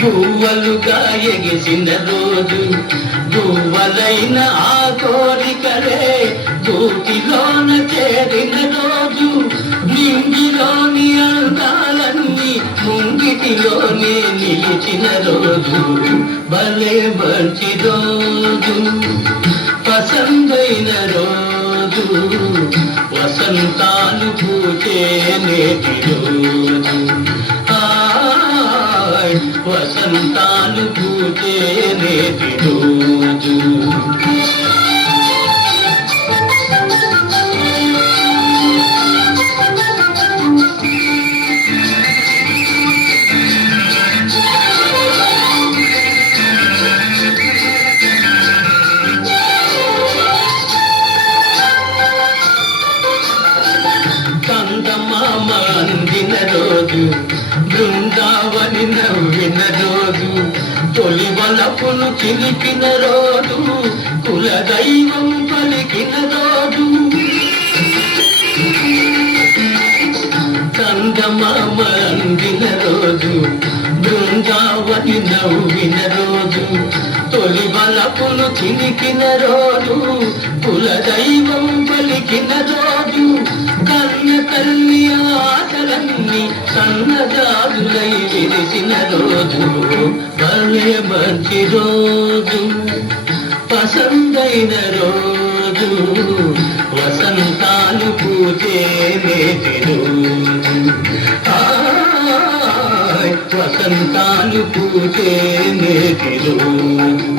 గువ్వలుగా ఎగిసిన రోజు గువ్వలైన ఆ కోరికలే గూటిలోన చేరిన రోజు నింగిలోని అందాలన్నీ ముంగిటిలోనే నిలిచిన రోజు భలే మంచి రోజు పసందైన రోజు వసంతాలు పూచే నేటి రోజు వసంతాలు పూచే నేటి రోజు కందమామ అందిన రోజు బృందావని నవ్విన రోజు తొలి వలపును చిలిపిన రోజు కులదైవం పలికిన రోజు కందమామ అందిన రోజు బృందావని నవ్విన రోజు తొలి వలపును చిలికిన రోజు కులదైవం పలికిన రోజు కన్న తల్లి ఆశలన్నీ సన్నజాజులై విరిసిన రోజు భలే మంచి రోజు పసందైన రోజు వసంతాలు పూచే నేటి రోజు వసంతాలు పూచే నేటి రోజు